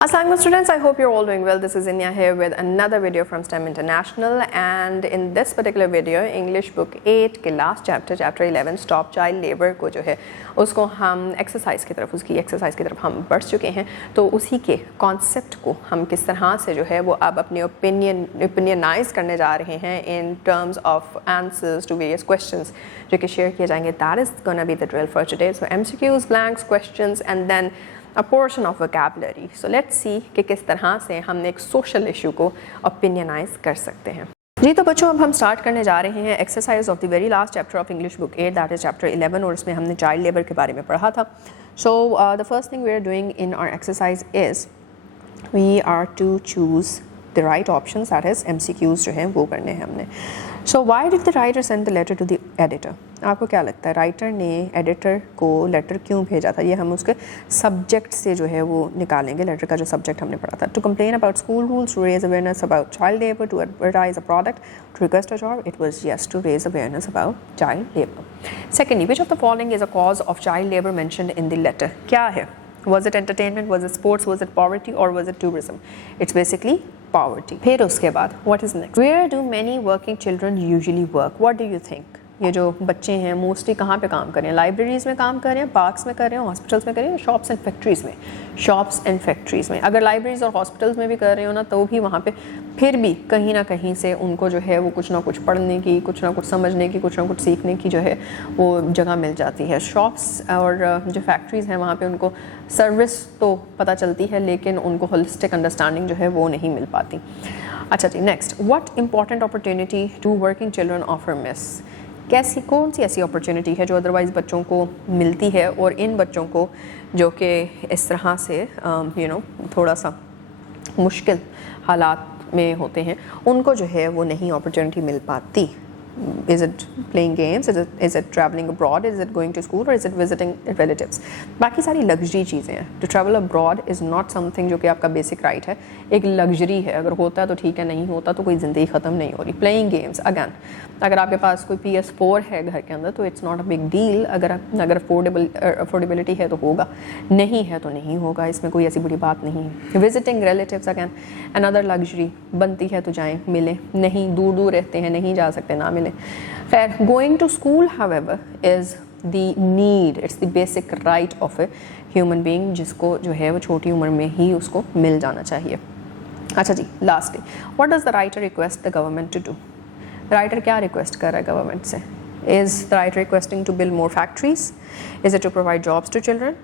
Assalamualaikum students, I hope you're all doing well. This is Inya here with another video from STEM International, and in this particular video English book 8 के last chapter 11 stop child labor को जो है उसको हम exercise की तरफ हम बढ़ चुके हैं। तो उसी के concept को हम किस तरह से जो है वो अब अपने opinionize करने जा रहे हैं in terms of answers to various questions जो कि share किए जाएंगे। That is gonna be the drill for today. So MCQs, blanks, questions and then a portion of vocabulary. So let's see कि किस तरह से हम एक social issue को opinionize कर सकते हैं। जी तो बच्चों, अब हम स्टार्ट करने जा रहे हैं exercise of the very last chapter of English book 8, that is chapter 11, और इसमें हमने चाइल्ड लेबर के बारे में पढ़ा था। So the first thing we are doing in our exercise is we are to choose the right option, that is MCQs जो हैं वो करने हैं हमने। So why did the writer send the letter to the editor? आपको क्या लगता है राइटर ने एडिटर को लेटर क्यों भेजा था? ये हम उसके सब्जेक्ट से जो है वो निकालेंगे, लेटर का जो सब्जेक्ट हमने पढ़ा था। To complain about school rules, to raise awareness about child labour, to advertise a product, to request a job. It was yes, to raise awareness about child labour. Secondly, which of the following is a cause of child labour mentioned in the letter? क्या है? Was it entertainment? Was it sports? Was it poverty? Or was it tourism? It's basically poverty. फिर उसके बाद what is next? Where do many working children usually work? What do you think? ये जो बच्चे हैं mostly कहाँ पे काम कर रहे हैं? लाइब्रेरीज़ में काम कर रहे हैं, पार्क्स में कर रहे हैं, हॉस्पिटल्स में कर रहे हैं, शॉप्स एंड फैक्ट्रीज़ में? शॉप्स एंड फैक्ट्रीज़ में। अगर लाइब्रेरीज़ और हॉस्पिटल्स में भी कर रहे हो ना, तो भी वहाँ पे फिर भी कहीं ना कहीं से उनको जो है वो कुछ ना कुछ पढ़ने की, कुछ ना कुछ समझने की, कुछ ना कुछ सीखने की जो है वो जगह मिल जाती है। शॉप्स और जो फैक्ट्रीज़ हैं वहाँ पर उनको सर्विस तो पता चलती है, लेकिन उनको होलिस्टिक अंडरस्टैंडिंग जो है वो नहीं मिल पाती। अच्छा जी, next, what important opportunity to working children offer miss? कैसी कौन सी ऐसी अपॉर्चुनिटी है जो अदरवाइज़ बच्चों को मिलती है और इन बच्चों को जो कि इस तरह से थोड़ा सा मुश्किल हालात में होते हैं, उनको जो है वो नहीं अपॉर्चुनिटी मिल पाती? Is it playing games? Is it traveling abroad? Is it going to school? Or is it visiting relatives? बाकी सारी लग्जरी चीज़ें हैं। To travel abroad is not something जो कि आपका बेसिक राइट है, एक लग्जरी है। अगर होता है तो ठीक है, नहीं होता तो कोई ज़िंदगी ख़त्म नहीं हो रही। प्लेइंग गेम्स, अगैन अगर आपके पास कोई PS4 है घर के अंदर तो it's not a big deal. अगर अफोर्डेबिलिटी है तो होगा, नहीं है तो नहीं होगा, इसमें कोई ऐसी बुरी बात नहीं है। Visiting relatives, again another luxury, बनती है तो जाएँ मिलें, नहीं दूर दूर रहते हैं नहीं जा सकते ना मिलें। खैर, going to school however is the need, it's the basic right of a human being, जिसको जो है वो छोटी उम्र में ही उसको मिल जाना चाहिए। अच्छा जी, lastly, what does the writer request the government to do? Writer क्या रिक्वेस्ट कर रहा है गवर्नमेंट से? Is the writer requesting to build more factories? Is it to provide jobs to children?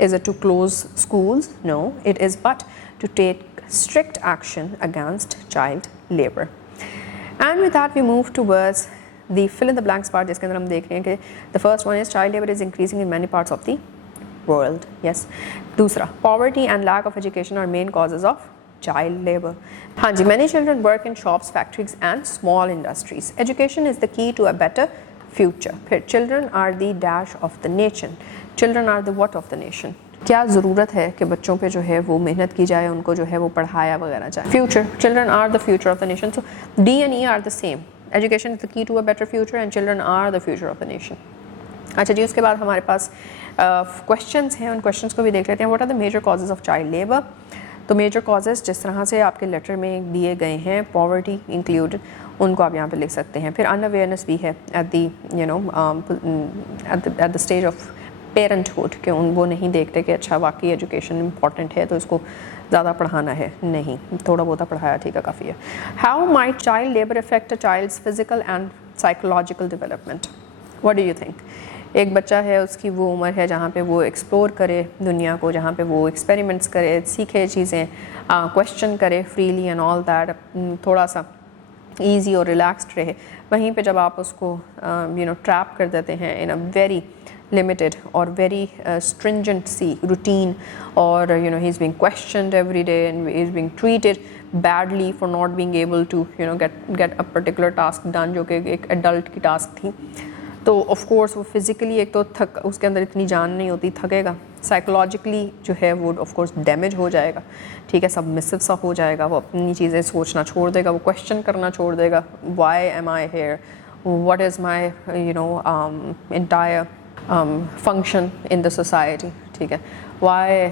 Is it to close schools? No, it is but to take strict action against child labor. And with that we move towards the fill in the blanks part, जिसके अंदर हम देख रहे हैं कि the first one is child labor is increasing in many parts of the world. Yes. दूसरा, poverty and lack of education are main causes of child labor. हाँ जी, many children work in shops, factories and small industries. Education is the key to a better future. फिर children are the dash of the nation. Children are the what of the nation? क्या ज़रूरत है कि बच्चों पे जो है वो मेहनत की जाए, उनको जो है वो पढ़ाया वगैरह जाए। Future, children are the future of the nation. So D and E are the same. Education is the key to a better future and children are the future of the nation. अच्छा जी, उसके बाद हमारे पास questions हैं, उन questions को भी देख लेते हैं। What are the major causes of child labour? तो मेजर कॉजेज जिस तरह से आपके लेटर में दिए गए हैं, पॉवर्टी इंक्लूडेड, उनको आप यहाँ पे लिख सकते हैं। फिर अनअवेयरनेस भी है at the stage of parenthood के वो नहीं देखते कि अच्छा वाकई एजुकेशन इंपॉर्टेंट है तो इसको ज़्यादा पढ़ाना है, नहीं, थोड़ा बहुत पढ़ाया ठीक है, काफ़ी है। How might child labour affect a child's physical and psychological development? What do you think? एक बच्चा है, उसकी वो उम्र है जहाँ पे वो एक्सप्लोर करे दुनिया को, जहाँ पे वो एक्सपेरिमेंट्स करे, सीखे चीज़ें, क्वेश्चन करे फ्रीली एंड ऑल दैट, थोड़ा सा ईजी और रिलैक्सड रहे। वहीं पे जब आप उसको ट्रैप कर देते हैं in a very limited or very stringent routine, or he's being questioned every day and he's being treated badly for not being able to get a particular task done जो कि एक adult की task थी, तो of course वो physically एक तो उसके अंदर इतनी जान नहीं होती, थकेगा। psychologically जो है वो of course damage हो जाएगा, ठीक है, submissive सा हो जाएगा, वो अपनी चीज़ें सोचना छोड़ देगा, वो question करना छोड़ देगा, why am I here, what is my entire function in the society, ठीक है, वाई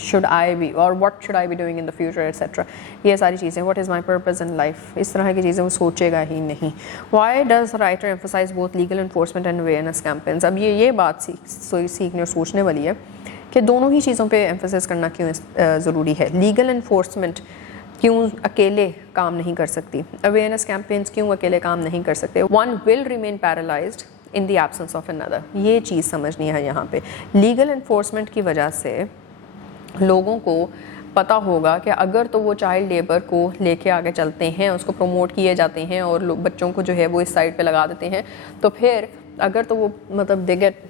शुड आई बी और what should I be doing in the future etcetera, ये सारी चीज़ें, what is my purpose in life, इस तरह की चीज़ें वो सोचेगा ही नहीं। Why does writer emphasise both legal enforcement and awareness campaigns. अब ये बात सीखने और सोचने वाली है कि दोनों ही चीज़ों पे एम्फोसिस करना क्यों ज़रूरी है। लीगल इन्फोर्समेंट क्यों अकेले काम नहीं कर सकती, अवेयरनेस कैंपेन्स क्यों अकेले काम नहीं कर सकते। One will remain paralysed in the absence of another, ये चीज़ समझनी है यहाँ पे। लीगल इन्फोर्समेंट की वजह से लोगों को पता होगा कि अगर तो वो चाइल्ड लेबर को लेके आगे चलते हैं, उसको प्रमोट किए जाते हैं और बच्चों को जो है वो इस साइड पे लगा देते हैं, तो फिर अगर तो वो मतलब they get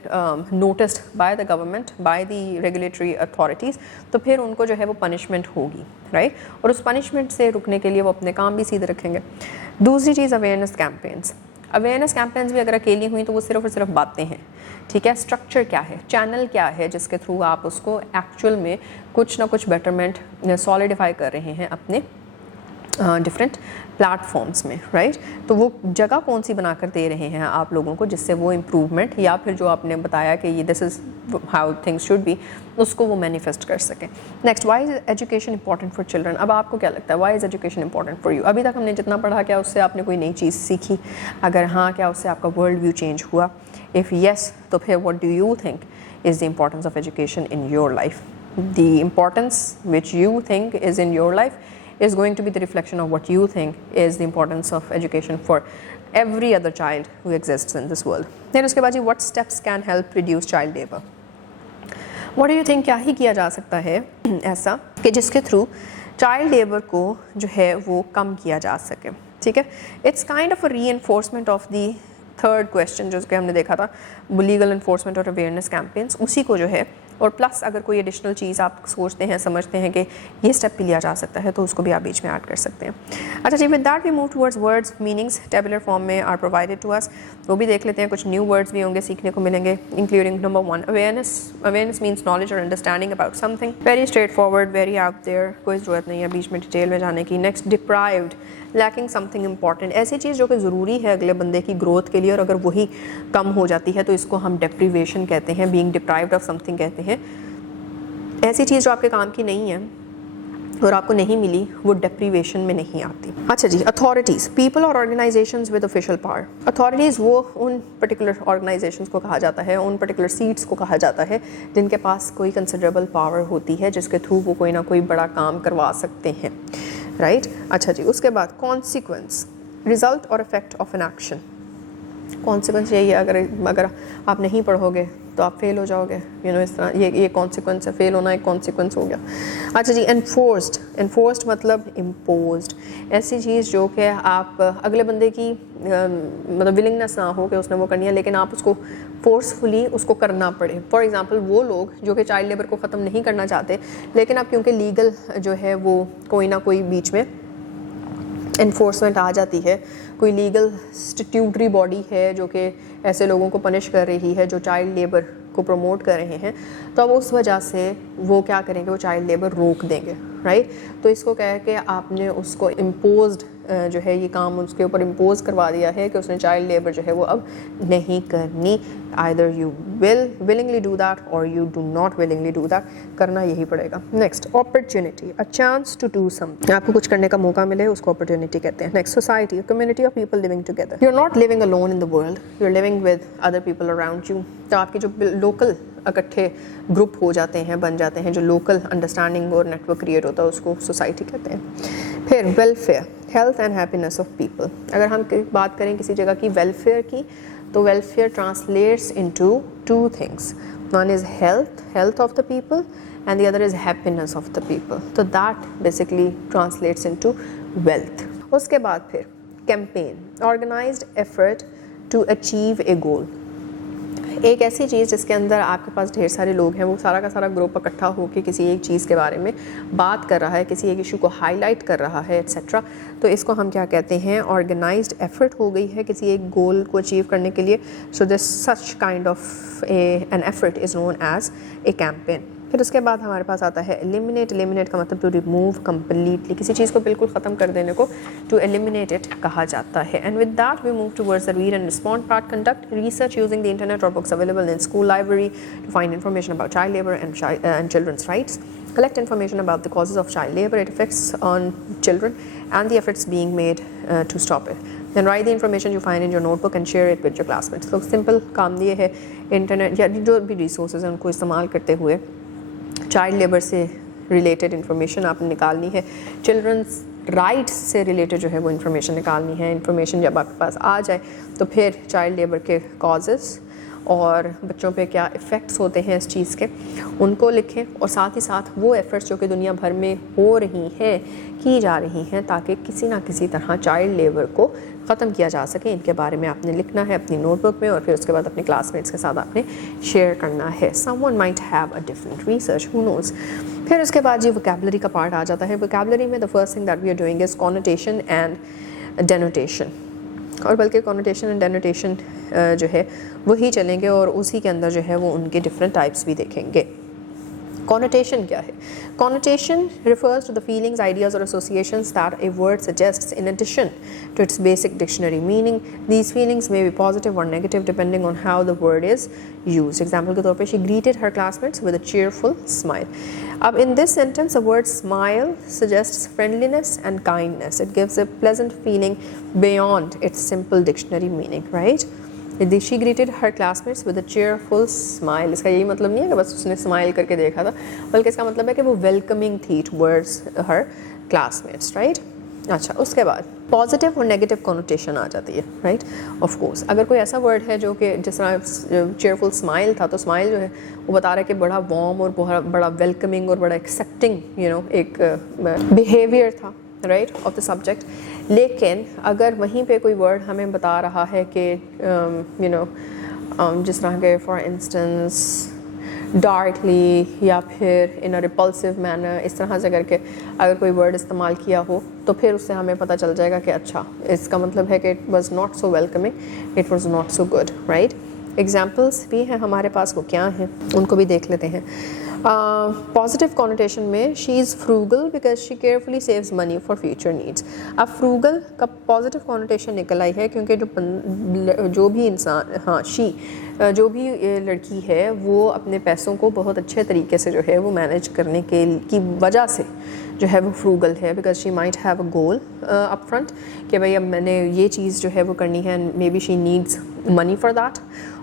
noticed by the government, by the regulatory authorities, तो फिर उनको जो है वो पनिशमेंट होगी, राइट। और उस पनिशमेंट से रुकने के लिए वो अपने काम भी सीधे रखेंगे। दूसरी चीज़ अवेयरनेस कैंपेन्स। अवेयरनेस कैंपेन्स भी अगर अकेली हुई तो वो सिर्फ और सिर्फ बातें हैं, ठीक है। स्ट्रक्चर क्या है, चैनल क्या है जिसके थ्रू आप उसको एक्चुअल में कुछ ना कुछ बेटरमेंट सॉलिडिफाई कर रहे हैं अपने डिफरेंट प्लेटफॉर्म्स में, राइट। तो वो जगह कौन सी बनाकर दे रहे हैं आप लोगों को जिससे वो इम्प्रूवमेंट या फिर जो आपने बताया कि ये this is how things should be, उसको वो मैनिफेस्ट कर सकें। Next, why is education important for children. अब आपको क्या लगता है, why is education important for you. अभी तक हमने जितना पढ़ा, क्या उससे आपने कोई नई चीज़ सीखी? अगर हाँ, क्या उससे आपका वर्ल्ड व्यू चेंज हुआ? इफ़ येस, तो फिर what do you think is the importance of education in your life. The importance which you think is in your life is going to be the reflection of what you think is the importance of education for every other child who exists in this world. Then उसके बाद जी, what steps can help reduce child labor? What do you think, क्या ही किया जा सकता है ऐसा कि जिसके थ्रू चाइल्ड लेबर को जो है वो कम किया जा सके, ठीक है। It's kind of a reinforcement of the third question जो कि हमने देखा था, लीगल इन्फोर्समेंट और अवेयरनेस कैंपेन्स, उसी को जो है, और प्लस अगर कोई एडिशनल चीज़ आप सोचते हैं, समझते हैं कि ये स्टेप भी लिया जा सकता है, तो उसको भी आप बीच में ऐड कर सकते हैं। अच्छा जी, with that we move towards words meanings tabular form में आर प्रोवाइडेड टू अस, वो भी देख लेते हैं। कुछ न्यू वर्ड्स भी होंगे, सीखने को मिलेंगे, including number 1 awareness. Awareness means knowledge और understanding about something, very straight forward, very out there, कोई ज़रूरत नहीं है बीच में डिटेल में जाने की। Next, deprived, lacking something important, ऐसी चीज़ जो कि ज़रूरी है अगले बंदे की ग्रोथ के लिए, और अगर वही कम हो जाती है तो इसको हम डिप्रीवेशन कहते हैं, बीइंग डिप्राइव्ड ऑफ समथिंग कहते हैं। ऐसी चीज़ जो आपके काम की नहीं है और आपको नहीं मिली, वो डिप्रीवेशन में नहीं आती। अच्छा जी, अथॉरिटीज़, पीपल और organisations with official power. Authorities वो उन पर्टिकुलर ऑर्गेनाइजेशंस को कहा जाता है, उन पर्टिकुलर सीट्स को कहा जाता है जिनके पास कोई कंसिडरेबल पावर होती है, जिसके थ्रू वो कोई ना कोई बड़ा काम करवा सकते हैं, राइट। अच्छा जी, उसके बाद कॉन्सिक्वेंस, रिजल्ट और effect of an action. Consequence यही है, अगर आप नहीं पढ़ोगे तो आप फेल हो जाओगे, इस तरह ये कॉन्सिक्वेंस है, फेल होना एक कॉन्सिक्वेंस हो गया। अच्छा जी, एनफोर्स्ड मतलब इम्पोज्ड, ऐसी चीज़ जो कि आप अगले बंदे की मतलब विलिंगनेस ना हो कि उसने वो करनी है, लेकिन आप उसको फोर्सफुली उसको करना पड़े। फॉर एग्जांपल, वो लोग जो कि चाइल्ड लेबर को ख़त्म नहीं करना चाहते, लेकिन अब क्योंकि लीगल जो है वो कोई ना कोई बीच में इन्फोर्समेंट आ जाती है, कोई लीगल स्टिट्यूटरी बॉडी है जो कि ऐसे लोगों को पनिश कर रही है जो चाइल्ड लेबर को प्रमोट कर रहे हैं, तो अब उस वजह से वो क्या करेंगे, वो चाइल्ड लेबर रोक देंगे, राइट। तो इसको कह के आपने उसको इम्पोज्ड जो है ये काम उसके ऊपर इम्पोज करवा दिया है कि उसने चाइल्ड लेबर जो है वो अब नहीं करनी। Either you willingly do that or you do not willingly do that, करना यही पड़ेगा। Next, opportunity, a chance to do something, आपको कुछ करने का मौका मिले, उसको अपॉर्चुनिटी कहते हैं। Next, society, community of people living together. You are not living alone in the world, you are living with other people around you. तो आपके जो लोकल इकट्ठे ग्रुप हो जाते हैं, बन जाते हैं, जो लोकल अंडरस्टैंडिंग और नेटवर्क क्रिएट होता है, उसको सोसाइटी कहते हैं। फिर welfare, health and happiness of people. अगर हम बात करें किसी जगह की वेलफेयर की, तो welfare translates into two things, one is health of the people and the other is happiness of the people. So that basically translates into wealth. उसके बाद फिर campaign, organized effort to achieve a goal. एक ऐसी चीज़ जिसके अंदर आपके पास ढेर सारे लोग हैं, वो सारा का सारा ग्रुप इकट्ठा होकर किसी एक चीज़ के बारे में बात कर रहा है, किसी एक इशू को हाईलाइट कर रहा है, एट्सेट्रा। तो इसको हम क्या कहते हैं, ऑर्गेनाइज्ड एफर्ट हो गई है किसी एक गोल को अचीव करने के लिए। So this such kind of an effort is known as a campaign. फिर उसके बाद हमारे पास आता है एलिमिनेट। एलिमिनेट का मतलब टू रिमूव कम्प्लीटली, किसी चीज़ को बिल्कुल ख़त्म कर देने को टू एलिमिनेट इट कहा जाता है। And with that we move towards the read and respond part. Conduct research using the internet और books available in school library to find information about child labour and children's rights. Collect information about the causes of child labor, its effects on children, and the efforts being made to stop it. Then write the information you find in your notebook and share it with your classmates. So simple काम ये है, internet या जो भी resources हैं उनको इस्तेमाल करते हुए चाइल्ड लेबर से रिलेटेड इंफॉर्मेशन आपने निकालनी है, चिल्ड्रंस राइट्स से रिलेटेड जो है वो इंफॉर्मेशन निकालनी है। इंफॉर्मेशन जब आपके पास आ जाए तो फिर चाइल्ड लेबर के कॉजेज़ और बच्चों पे क्या इफ़ेक्ट्स होते हैं इस चीज़ के, उनको लिखें। और साथ ही साथ वो एफ़र्ट्स जो कि दुनिया भर में हो रही हैं, की जा रही हैं, ताकि किसी ना किसी तरह चाइल्ड लेबर को ख़त्म किया जा सके, इनके बारे में आपने लिखना है अपनी नोटबुक में और फिर उसके बाद अपने क्लासमेट्स के साथ आपने शेयर करना है। Someone might have a different research, who knows. फिर उसके बाद जी वोकैबुलरी का पार्ट आ जाता है। वोकैबुलरी में the first thing that we are doing is connotation and denotation, और बल्कि कॉनोटेशन एंड डेनोटेशन जो है वही चलेंगे और उसी के अंदर जो है वो उनके डिफरेंट टाइप्स भी देखेंगे। Connotation क्या है? Connotation refers to the feelings, ideas or associations that a word suggests in addition to its basic dictionary meaning. These feelings may be positive or negative depending on how the word is used. Example के तौर पे she greeted her classmates with a cheerful smile. अब in this sentence the word smile suggests friendliness and kindness. It gives a pleasant feeling beyond its simple dictionary meaning, right? She greeted her classmates with a cheerful smile. इसका यही मतलब नहीं है कि बस उसने smile करके देखा था, बल्कि इसका मतलब है कि वो वेलकमिंग थी टुवर्ड्स हर क्लासमेट्स, राइट। अच्छा, उसके बाद पॉजिटिव और नेगेटिव कॉनोटेशन आ जाती है, राइट। ऑफ कोर्स अगर कोई ऐसा वर्ड है जो कि जिस तरह चेयरफुल स्माइल था, तो स्माइल जो है वो बता रहा है कि बड़ा वार्म और बड़ा वेलकमिंग और बड़ा एक्सेप्टिंग एक बिहेवियर था, राइट, ऑफ द सब्जेक्ट। लेकिन अगर वहीं पे कोई वर्ड हमें बता रहा है कि जिस तरह के फॉर इंस्टेंस डार्कली या फिर इन अ रिपल्सिव मैनर, इस तरह से करके अगर कोई वर्ड इस्तेमाल किया हो तो फिर उससे हमें पता चल जाएगा कि अच्छा इसका मतलब है कि it was not so welcoming, it was not so good, right. Examples भी हैं हमारे पास, वो क्या हैं उनको भी देख लेते हैं। पॉजिटिव कॉनोटेशन में she is frugal because she carefully saves money for future needs. अब फ्रूगल का पॉजिटिव कॉनोटेशन निकल आई है क्योंकि जो भी इंसान, हाँ जो भी लड़की है वो अपने पैसों को बहुत अच्छे तरीके से जो है वो मैनेज करने की वजह से जो है वो फ्रूगल है, because she might have a goal up front कि भाई अब मैंने ये चीज़ जो है वो करनी है, may be she needs money for that,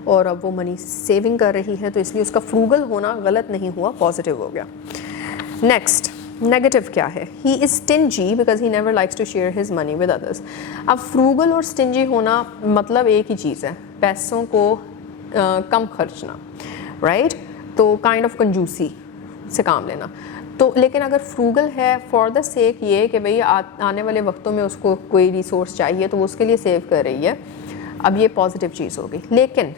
और अब वो मनी सेविंग कर रही है, तो इसलिए उसका फ्रूगल होना गलत नहीं हुआ, पॉजिटिव हो गया। नेक्स्ट नेगेटिव क्या है? He is stingy because he never likes to share his money with others. अब फ्रूगल और स्टिंजी होना मतलब एक ही चीज़ है, पैसों को कम खर्चना, राइट, तो काइंड ऑफ कंजूसी से काम लेना। तो लेकिन अगर फ्रूगल है फॉर द सेक ये कि भाई आने वाले वक्तों में उसको कोई रिसोर्स चाहिए तो वो उसके लिए सेव कर रही है, अब ये पॉजिटिव चीज़ होगी। लेकिन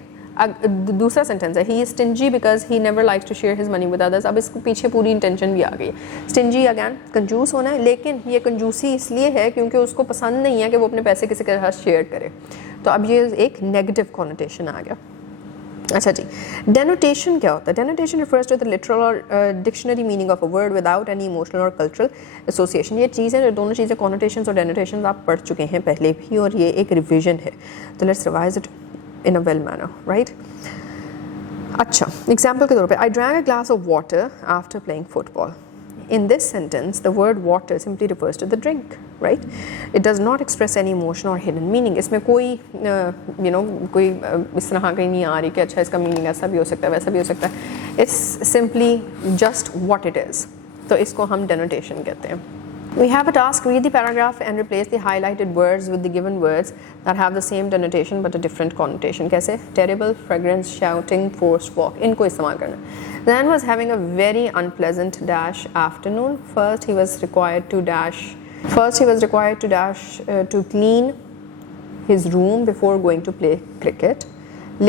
दूसरा सेंटेंस है he is stingy because he never likes to share his money with others. अब इसके पीछे पूरी इंटेंशन भी आ गई है। स्टिंजी अगैन कंजूस होना है, लेकिन ये कंजूसी इसलिए है क्योंकि उसको पसंद नहीं है कि वो अपने पैसे किसी के साथ शेयर करे, तो अब ये एक नेगेटिव कॉनोटेशन आ गया। अच्छा जी, डेनोटेशन क्या होता है? डेनोटेशन रिफर्स टू द लिटरल और dictionary meaning of a word without any emotional और कल्चरल एसोसिएशन। ये चीज़ें जो दोनों चीज़ें कॉनोटेशंस और डेनोटेशंस आप पढ़ चुके हैं पहले भी, और ये एक रिविजन है, तो let's revise it in a well manner, right. अच्छा, एग्जाम्पल के तौर पे I drank a glass of water after playing football. In this sentence, the word water simply refers to the drink, right? It does not express any emotion or hidden meaning. इसमें कोई कोई इस तरह कहीं नहीं आ रही कि अच्छा इसका मीनिंग ऐसा भी हो सकता है वैसा भी हो सकता है। It's simply just what it is. तो इसको हम denotation कहते हैं। We have a task, read the paragraph and replace the highlighted words with the given words that have the same denotation but a different connotation. कैसे? Terrible, fragrance, shouting, forced walk. इनको इस्तेमाल करना। The man was having a very unpleasant dash afternoon. First he was required to to clean his room before going to play cricket.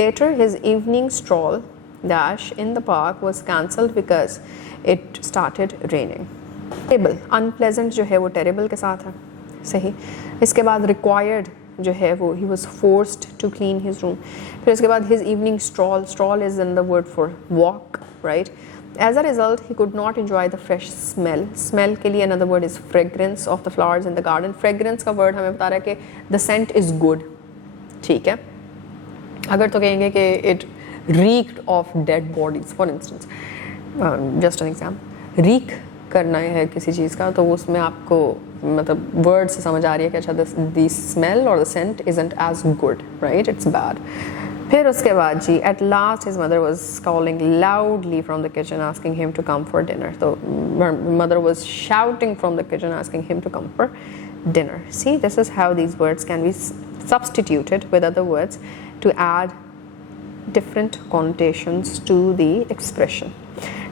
Later his evening stroll dash in the park was cancelled because it started raining. Terrible, unpleasant जो है वो terrible के साथ है, सही। इसके बाद required जो है वो he was forced to clean his room. फिर इसके बाद his evening stroll, stroll is another word for walk, right. As a result, he could not enjoy the fresh smell. Smell के लिए another word is fragrance of the flowers in the garden. Fragrance का word हमें बता रहा है कि the scent is good. ठीक है. अगर तो कहेंगे कि it reeked of dead bodies, for instance. Just an example. Reek करना है किसी चीज़ का, तो उसमें आपको मतलब वर्ड से समझ आ रही है कि अच्छा the smell or the scent isn't as good, right? It's bad. फिर उसके बाद जी at last his mother was calling loudly from the kitchen asking him to come for dinner. So mother was shouting from the kitchen asking him to come for dinner. See, this is how these words can be substituted with other words to add different connotations to the expression.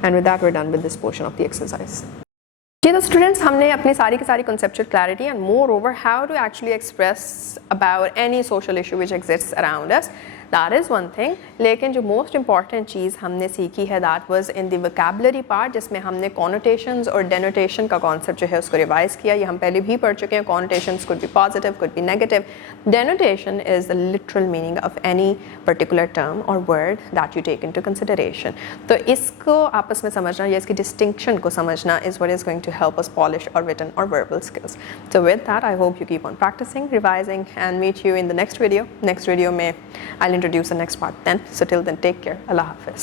And with that we're done with this portion of the exercise. Okay, the students, हमने अपनी सारी की सारी conceptual clarity and moreover how to actually express about any social issue which exists around us. That is one thing. लेकिन जो most important चीज़ हमने सीखी है that was in the vocabulary part, जिसमें हमने connotations और denotation का concept जो है उसको revise किया. ये हम पहले भी पढ़ चुके हैं. Connotations could be positive, could be negative. Denotation is the literal meaning of any particular term or word that you take into consideration. तो इसको आपस में समझना या इसकी distinction को समझना is what is going to help us polish our written or verbal skills. So with that, I hope you keep on practicing, revising, and meet you in the next video. Next video में I'll introduce the next part then. So till then, take care. Allah Hafiz.